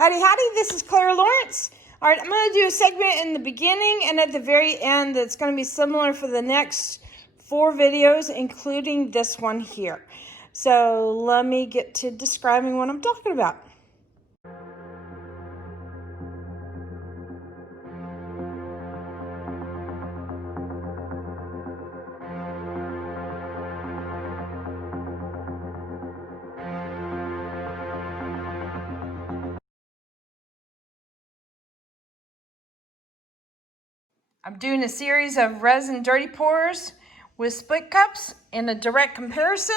Howdy, howdy, this is Clara Lawrence. All right, I'm going to do a segment in the beginning and at the very end that's going to be similar for the next 4 videos, including this one here. So let me get to describing what I'm talking about. I'm doing a series of resin dirty pours with split cups in a direct comparison.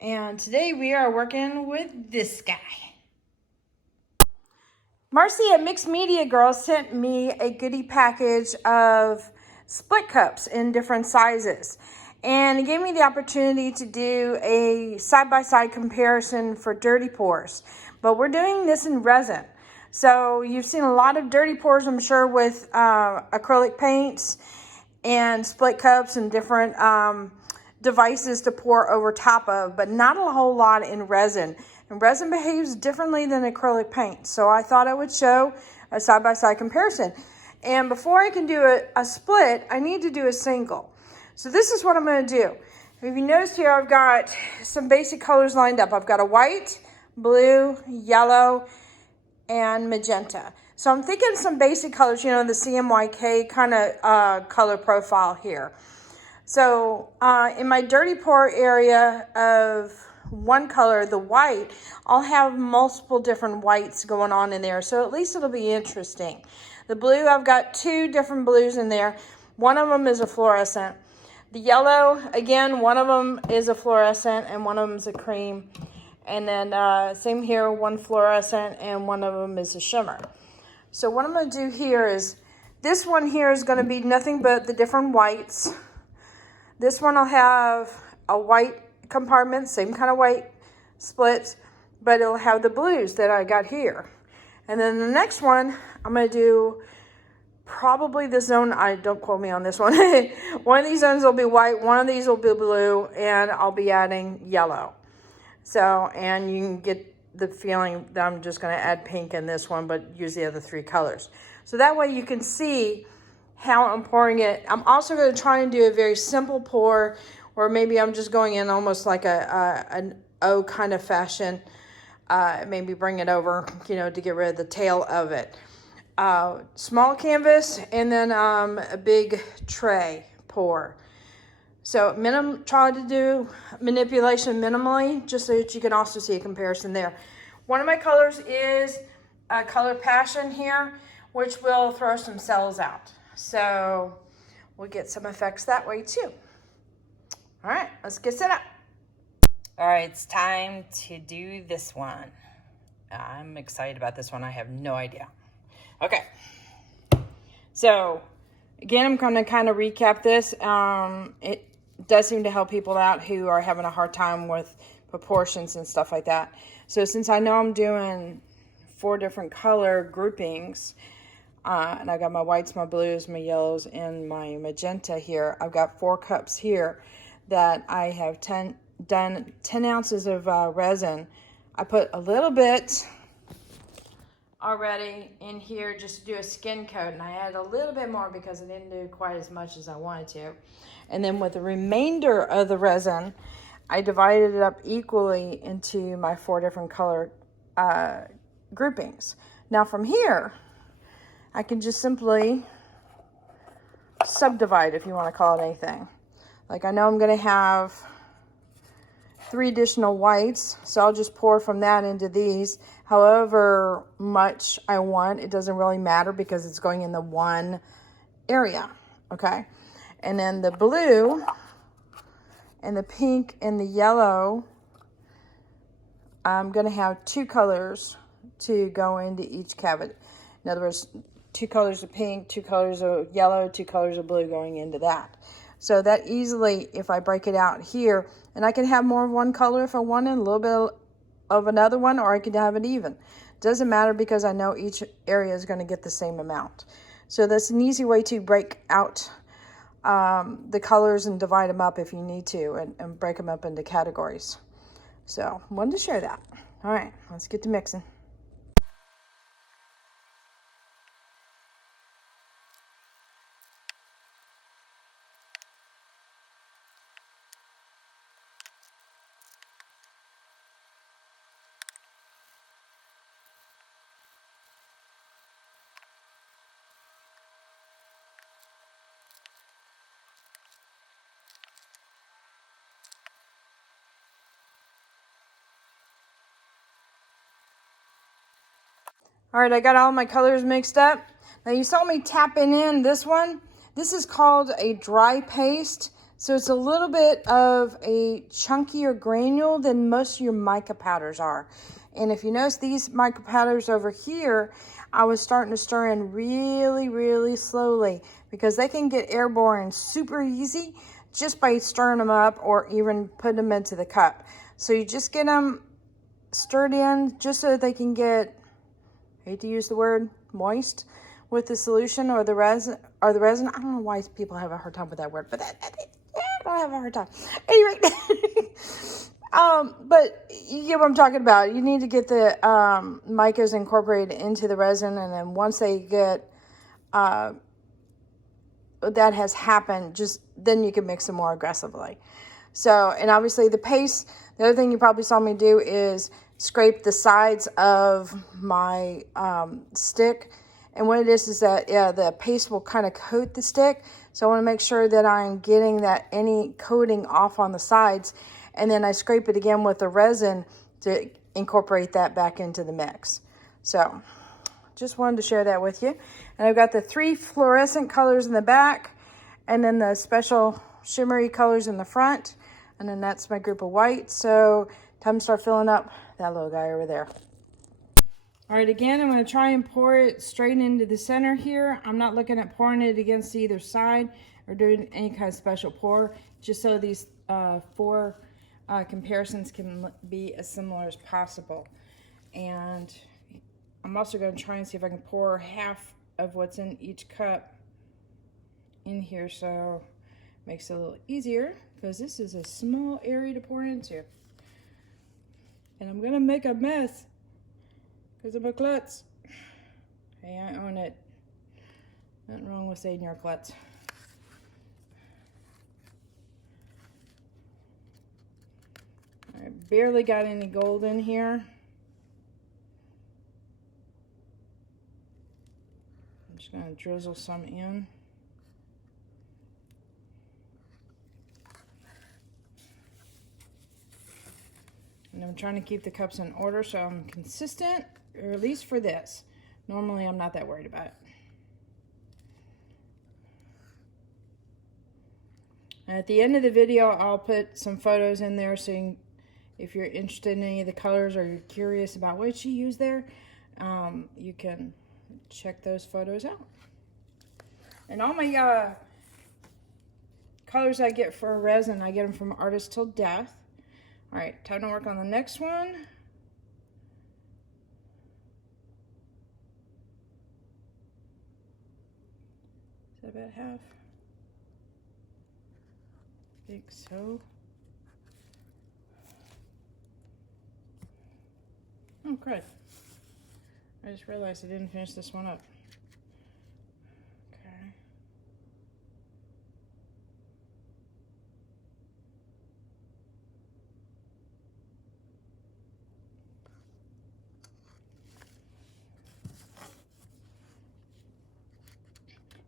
And today we are working with this guy. Marcy at Mixed Media Girl sent me a goodie package of split cups in different sizes. And it gave me the opportunity to do a side-by-side comparison for dirty pours. But we're doing this in resin. So you've seen a lot of dirty pours, I'm sure, with acrylic paints and split cups and different devices to pour over top of, but not a whole lot in resin. And resin behaves differently than acrylic paint. So I thought I would show a side-by-side comparison. And before I can do a split, I need to do a single. So this is what I'm going to do. If you notice here, I've got some basic colors lined up. I've got a white, blue, yellow, and magenta. So I'm thinking some basic colors, you know, the CMYK kind of color profile here. So in my dirty pour area of one color, the white, I'll have multiple different whites going on in there. So at least it'll be interesting. The blue, I've got 2 different blues in there. One of them is a fluorescent. The yellow, again, one of them is a fluorescent and one of them is a cream. And then same here, one fluorescent and one of them is a shimmer. So what I'm going to do here is, this one here is going to be nothing but the different whites. This one will have a white compartment, same kind of white splits, but it'll have the blues that I got here. And then the next one, I'm going to do probably the zone, don't quote me on this one. One of these zones will be white, one of these will be blue, and I'll be adding yellow. So, and you can get the feeling that I'm just going to add pink in this one, but use the other 3 colors. So that way you can see how I'm pouring it. I'm also going to try and do a very simple pour, or maybe I'm just going in almost like an O kind of fashion. Maybe bring it over, you know, to get rid of the tail of it. Small canvas, and then a big tray pour. So try to do manipulation minimally, just so that you can also see a comparison there. One of my colors is a color Passion here, which will throw some cells out. So we'll get some effects that way too. All right, let's get set up. All right, it's time to do this one. I'm excited about this one. I have no idea. Okay, so again, I'm going to kind of recap this. It does seem to help people out who are having a hard time with proportions and stuff like that. So since I know I'm doing 4 different color groupings, and I got my whites, my blues, my yellows, and my magenta here, I've got 4 cups here that I have done 10 ounces of resin. I put a little bit already in here just to do a skin coat, and I added a little bit more because I didn't do quite as much as I wanted to. And then with the remainder of the resin, I divided it up equally into my 4 different color groupings. Now from here, I can just simply subdivide, if you want to call it anything. Like, I know I'm going to have 3 additional whites, so I'll just pour from that into these. However much I want, it doesn't really matter because it's going in the one area, okay? And then the blue and the pink and the yellow, I'm going to have 2 colors to go into each cavity. In other words, 2 colors of pink, 2 colors of yellow, 2 colors of blue going into that. So that easily, if I break it out here, and I can have more of one color if I wanted, a little bit of another one, or I could have it even. Doesn't matter because I know each area is going to get the same amount. So that's an easy way to break out the colors and divide them up if you need to, and break them up into categories. So wanted to share that. All right, let's get to mixing. All right, I got all my colors mixed up. Now you saw me tapping in this one. This is called a dry paste. So it's a little bit of a chunkier granule than most of your mica powders are. And if you notice these mica powders over here, I was starting to stir in really, really slowly because they can get airborne super easy just by stirring them up or even putting them into the cup. So you just get them stirred in just so that they can get, I hate to use the word, moist with the solution or the resin. I don't know why people have a hard time with that word, but I don't have a hard time. Anyway, but you get what I'm talking about. You need to get the micas incorporated into the resin, and then once they get that has happened, then you can mix them more aggressively. So, and obviously the paste, the other thing you probably saw me do is scrape the sides of my stick. And what it is that the paste will kind of coat the stick. So I want to make sure that I'm getting any coating off on the sides. And then I scrape it again with the resin to incorporate that back into the mix. So just wanted to share that with you. And I've got the 3 fluorescent colors in the back, and then the special shimmery colors in the front. And then that's my group of white. So time to start filling up that little guy over there. All right, again, I'm going to try and pour it straight into the center here. I'm not looking at pouring it against either side or doing any kind of special pour, just so these 4 comparisons can be as similar as possible. And I'm also going to try and see if I can pour half of what's in each cup in here, so it makes it a little easier, because this is a small area to pour into. And I'm going to make a mess, because I'm a klutz. Hey, I own it. Nothing wrong with saying you're a klutz. I barely got any gold in here. I'm just going to drizzle some in. And I'm trying to keep the cups in order so I'm consistent, or at least for this. Normally I'm not that worried about it. And at the end of the video, I'll put some photos in there so if you're interested in any of the colors or you're curious about what she used there, you can check those photos out. And all my colors I get for resin, I get them from Artist Till Death. All right, time to work on the next one. Is that about half? I think so. Oh, good. I just realized I didn't finish this one up. Okay.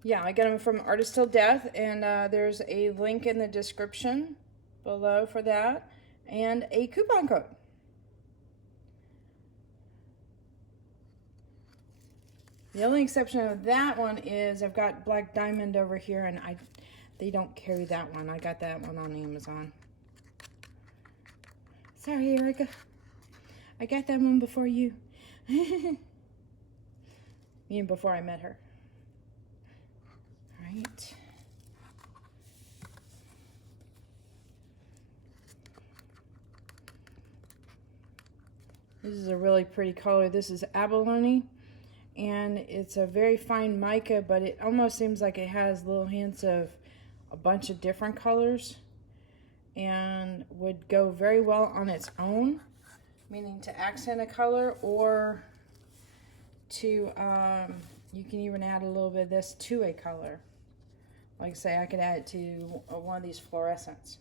Yeah, I get them from Artist Till Death, and there's a link in the description below for that, and a coupon code. The only exception of that one is I've got Black Diamond over here, and they don't carry that one. I got that one on Amazon. Sorry, Erica. I got that one before you. Even before I met her. All right. This is a really pretty color. This is abalone, and it's a very fine mica, but it almost seems like it has little hints of a bunch of different colors, and would go very well on its own, meaning to accent a color, or to you can even add a little bit of this to a color. Like say I could add it to one of these fluorescents.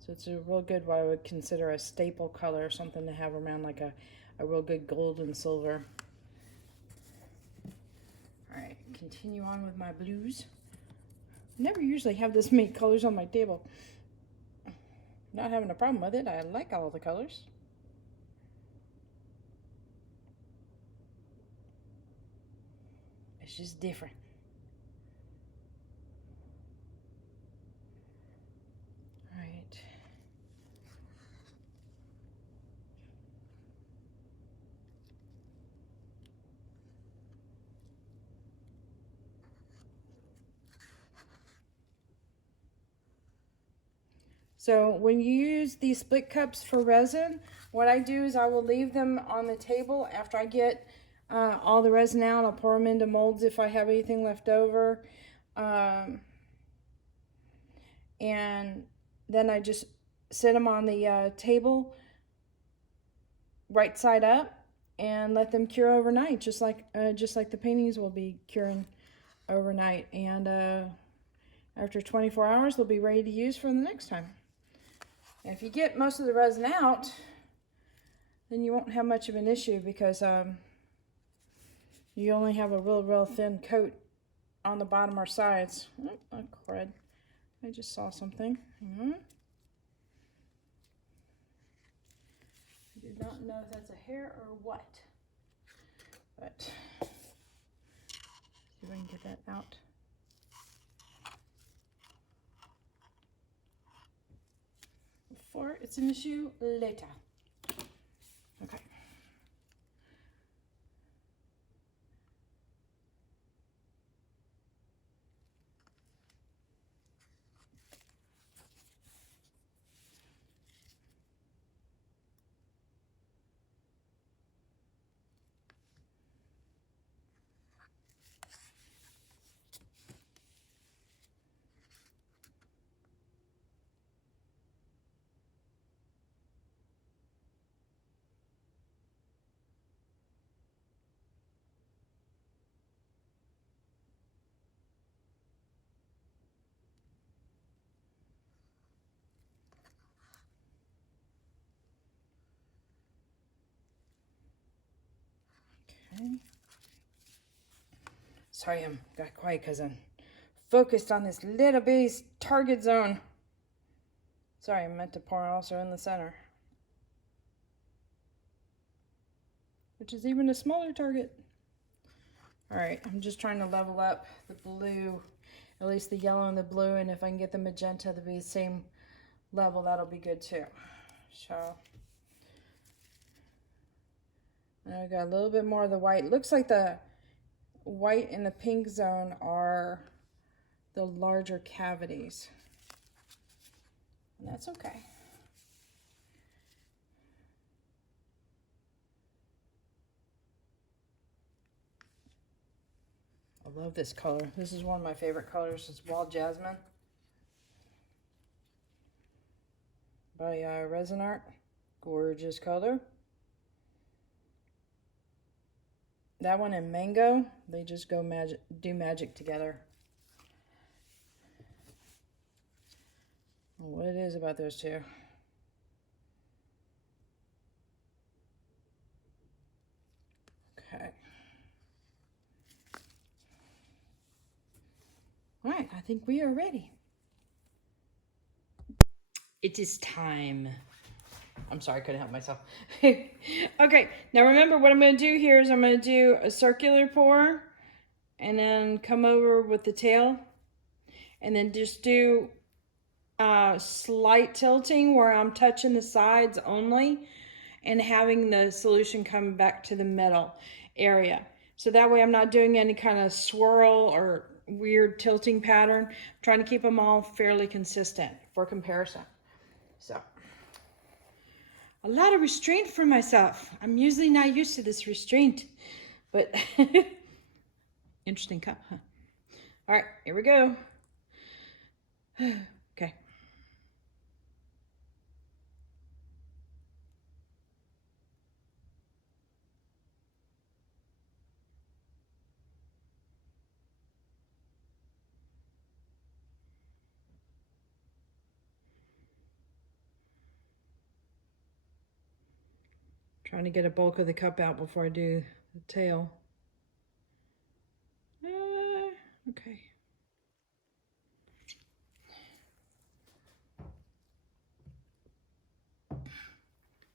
So it's a real good, what I would consider a staple color, something to have around, like a real good gold and silver. All right, continue on with my blues. I never usually have this many colors on my table. Not having a problem with it. I like all of the colors. It's just different. All right. So when you use these split cups for resin, what I do is I will leave them on the table after I get all the resin out. I'll pour them into molds if I have anything left over. And then I just set them on the table right side up and let them cure overnight, just like the paintings will be curing overnight. And after 24 hours, they'll be ready to use for the next time. And if you get most of the resin out, then you won't have much of an issue because you only have a real thin coat on the bottom or sides. Oh, crud. I just saw something. I did not know if that's a hair or what. But see if I can get that out. Before it's an issue later. Okay. Okay. Sorry, I got quiet because I'm focused on this little bitty target zone. Sorry, I meant to pour also in the center, which is even a smaller target. All right, I'm just trying to level up the blue, at least the yellow and the blue, and if I can get the magenta to be the same level, that'll be good too. So now I got a little bit more of the white. Looks like the white and the pink zone are the larger cavities, and that's okay. I love this color. This is one of my favorite colors. It's Wild Jasmine by Resin Art. Gorgeous color. That one and Mango, they just go do magic together. What it is about those two. Okay. All right, I think we are ready. It is time. I'm sorry, I couldn't help myself. Okay, now remember what I'm going to do here is I'm going to do a circular pour and then come over with the tail and then just do slight tilting where I'm touching the sides only and having the solution come back to the middle area. So that way I'm not doing any kind of swirl or weird tilting pattern. I'm trying to keep them all fairly consistent for comparison. So a lot of restraint for myself. I'm usually not used to this restraint, but interesting cup, huh? All right, here we go. Okay. Trying to get a bulk of the cup out before I do the tail. Okay.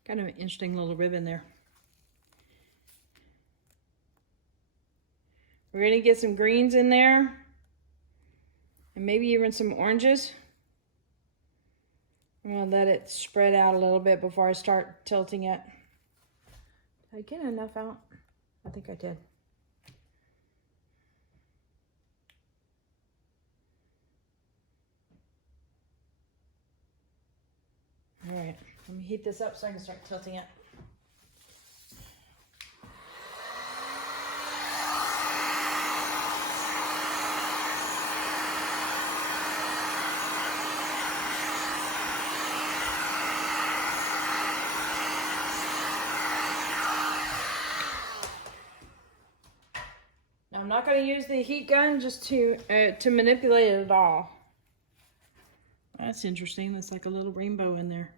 Kind of an interesting little ribbon there. We're gonna get some greens in there and maybe even some oranges. I'm gonna let it spread out a little bit before I start tilting it. Did I get enough out? I think I did. All right, let me heat this up so I can start tilting it. Now I'm not going to use the heat gun just to manipulate it at all. That's interesting. There's like a little rainbow in there.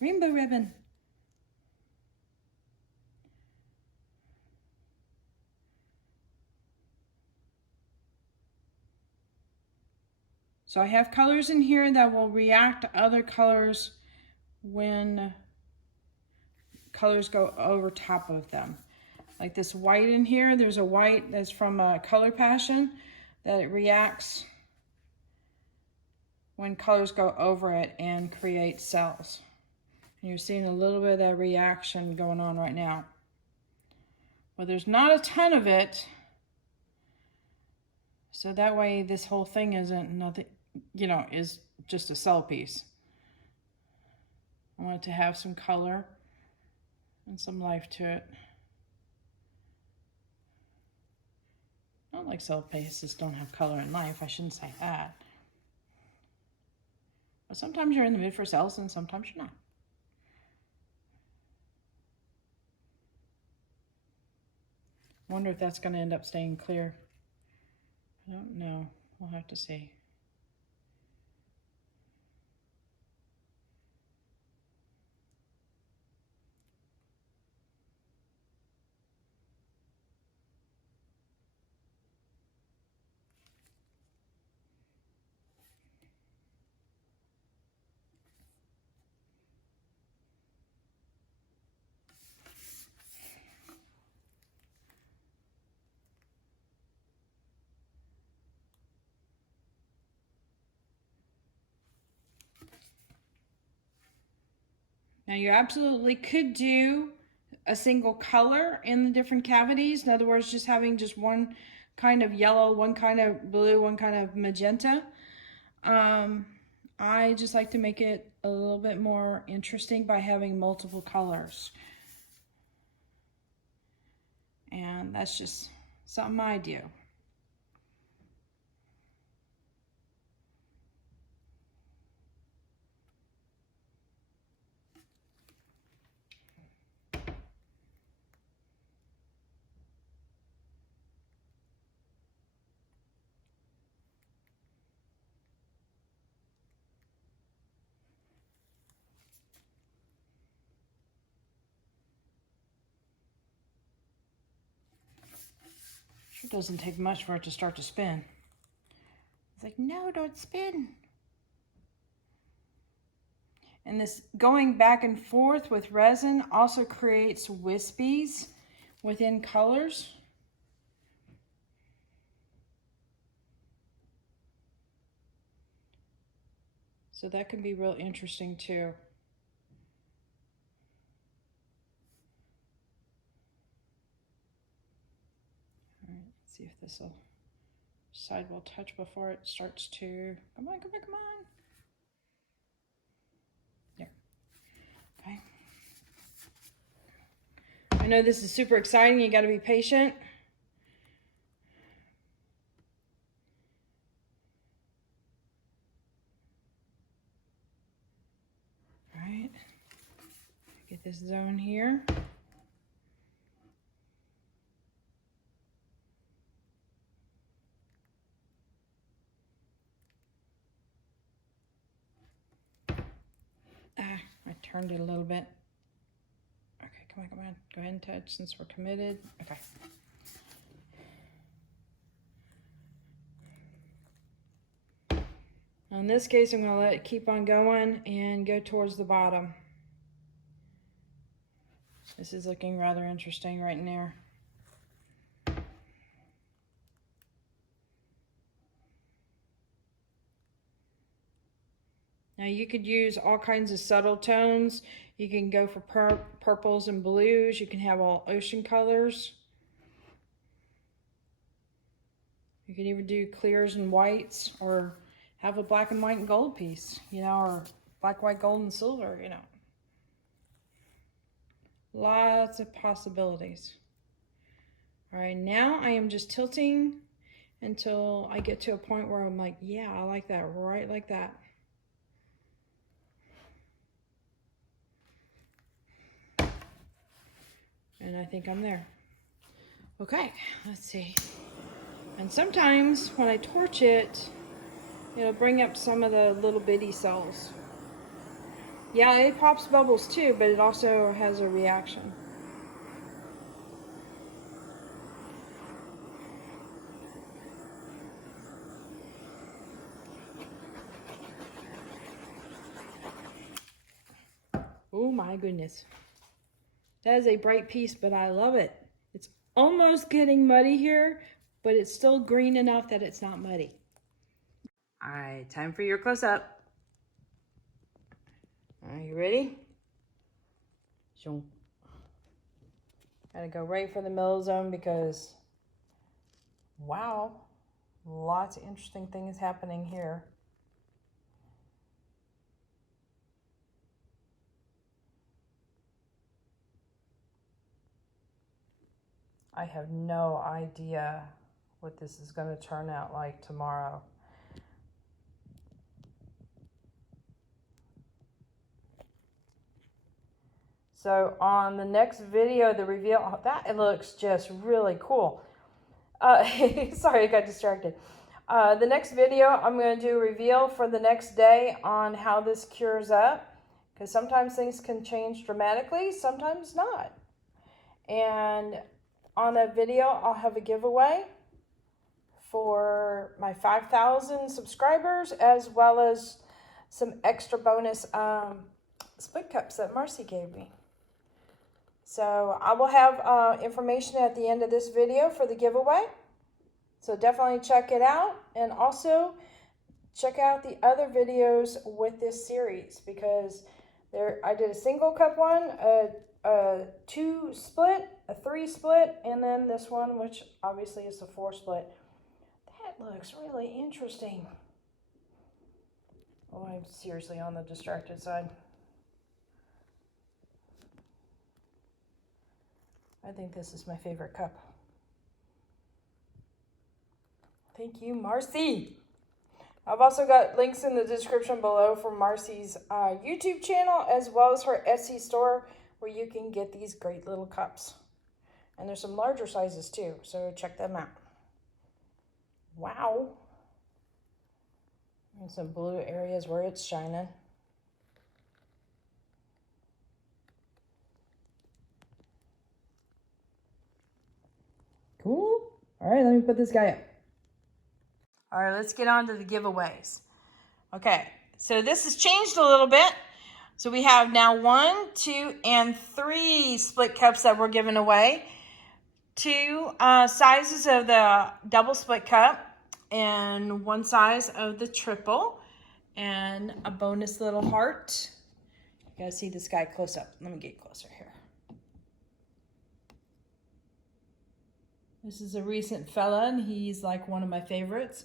Rainbow ribbon. So I have colors in here that will react to other colors when colors go over top of them. Like this white in here, there's a white that's from Color Passion that it reacts when colors go over it and create cells. And you're seeing a little bit of that reaction going on right now. Well, there's not a ton of it, so that way this whole thing isn't nothing, you know, is just a cell piece. I want it to have some color and some life to it. Not like cell pieces don't have color and life, I shouldn't say that. But sometimes you're in the mood for cells and sometimes you're not. I wonder if that's going to end up staying clear. I don't know. We'll have to see. Now you absolutely could do a single color in the different cavities. In other words, just having just one kind of yellow, one kind of blue, one kind of magenta. I just like to make it a little bit more interesting by having multiple colors. And that's just something I do. It doesn't take much for it to start to spin. It's like, no, don't spin. And this going back and forth with resin also creates wispies within colors. So that can be real interesting too. See if this side will touch before it starts to, come on, come on, come on. There, okay. I know this is super exciting, you gotta be patient. All right, get this zone here. I turned it a little bit. Okay, come on, come on. Go ahead and touch since we're committed. Okay. Now in this case, I'm going to let it keep on going and go towards the bottom. This is looking rather interesting right in there. Now you could use all kinds of subtle tones. You can go for purples and blues. You can have all ocean colors. You can even do clears and whites, or have a black and white and gold piece, you know, or black, white, gold, and silver, you know. Lots of possibilities. All right, now I am just tilting until I get to a point where I'm like, yeah, I like that, right like that. And I think I'm there. Okay, let's see. And sometimes when I torch it, it'll bring up some of the little bitty cells. Yeah, it pops bubbles too, but it also has a reaction. Oh my goodness. That is a bright piece, but I love it. It's almost getting muddy here, but it's still green enough that it's not muddy. All right, time for your close-up. Are you ready? Gotta go right for the middle zone because, wow, lots of interesting things happening here. I have no idea what this is going to turn out like tomorrow. So on the next video, the reveal, that looks just really cool. Sorry, I got distracted. The next video, I'm going to do a reveal for the next day on how this cures up. Because sometimes things can change dramatically, sometimes not. And on that video, I'll have a giveaway for my 5,000 subscribers, as well as some extra bonus split cups that Marcy gave me. So I will have information at the end of this video for the giveaway. So definitely check it out. And also check out the other videos with this series, because I did a single cup one, a 2 split, a 3 split, and then this one, which obviously is a 4 split. That looks really interesting. Oh, I'm seriously on the distracted side. I think this is my favorite cup. Thank you, Marcy. I've also got links in the description below for Marcy's YouTube channel, as well as her Etsy store, where you can get these great little cups. And there's some larger sizes too, so check them out. Wow. And some blue areas where it's shining. Cool. All right, let me put this guy up. All right, let's get on to the giveaways. Okay, so this has changed a little bit. So we have now 1, 2, and 3 split cups that we're giving away. 2 sizes of the double split cup, and 1 size of the triple, and a bonus little heart. You gotta see this guy close up. Let me get closer here. This is a recent fella, and he's like one of my favorites.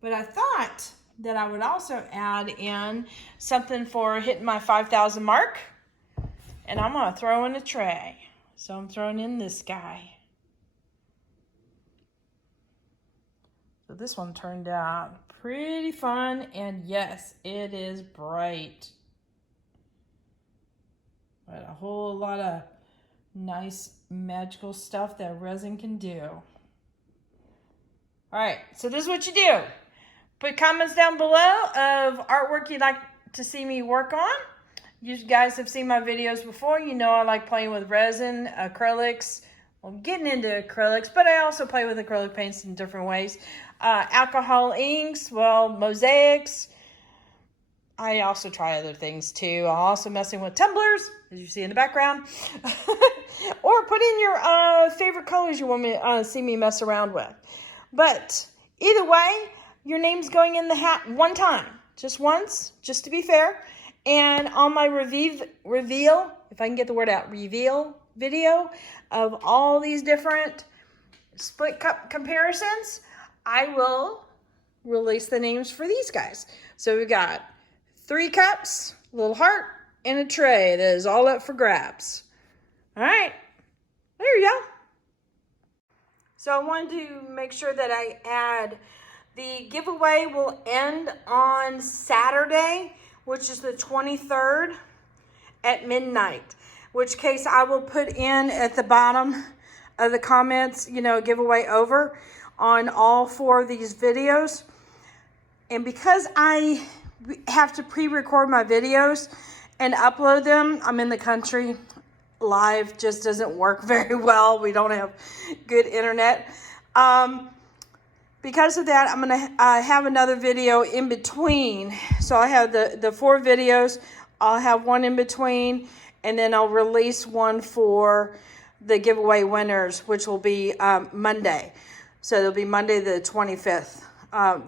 But I thought that I would also add in something for hitting my 5,000 mark. And I'm gonna throw in a tray. So I'm throwing in this guy. So this one turned out pretty fun, and yes, it is bright. But a whole lot of nice magical stuff that resin can do. All right, so this is what you do. Put comments down below of artwork you'd like to see me work on. You guys have seen my videos before. You know I like playing with resin, acrylics. Well, I'm getting into acrylics, but I also play with acrylic paints in different ways. Alcohol inks, well, mosaics. I also try other things too. I'm also messing with tumblers, as you see in the background. Or put in your favorite colors you want me to see me mess around with. But either way, your name's going in the hat one time. Just once, just to be fair. And on my reveal, if I can get the word out, reveal video of all these different split cup comparisons, I will release the names for these guys. So we got 3 cups, a little heart, and a tray that is all up for grabs. All right, there you go. So I wanted to make sure that I add, the giveaway will end on Saturday, which is the 23rd at midnight, which case I will put in at the bottom of the comments, you know, giveaway over on all 4 of these videos. And because I have to pre-record my videos and upload them, I'm in the country. Live just doesn't work very well. We don't have good internet. Because of that, I'm going to have another video in between. So I have the 4 videos. I'll have one in between, and then I'll release one for the giveaway winners, which will be Monday. So it'll be Monday the 25th.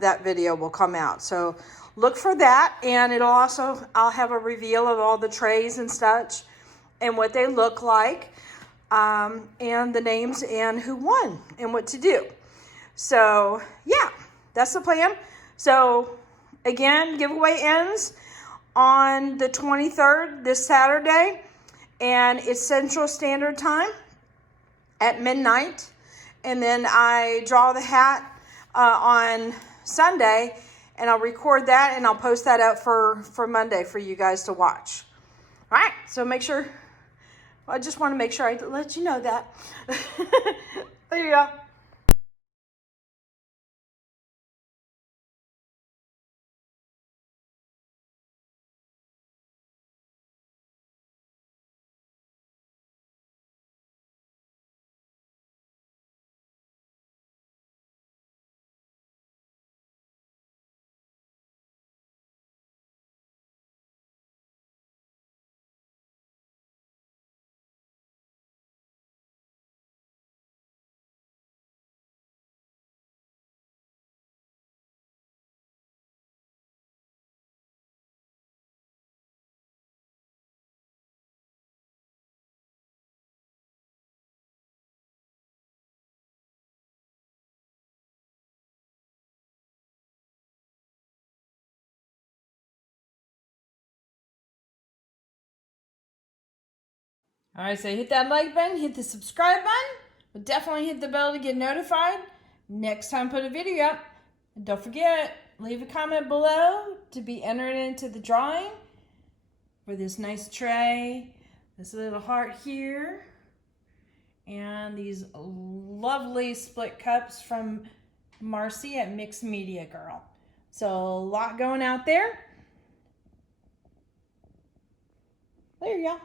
That video will come out. So look for that, and I'll have a reveal of all the trays and such, and what they look like, and the names and who won and what to do. So yeah, that's the plan. So again, giveaway ends on the 23rd, this Saturday, and it's Central Standard Time at midnight. And then I draw the hat on Sunday, and I'll record that and I'll post that up for Monday for you guys to watch. All right, so make sure, I just want to make sure I let you know that. There you go. All right, so hit that like button, hit the subscribe button, but definitely hit the bell to get notified next time I put a video up. And don't forget, leave a comment below to be entered into the drawing for this nice tray, this little heart here, and these lovely split cups from Marcy at Mixed Media Girl. So a lot going out there. There you go.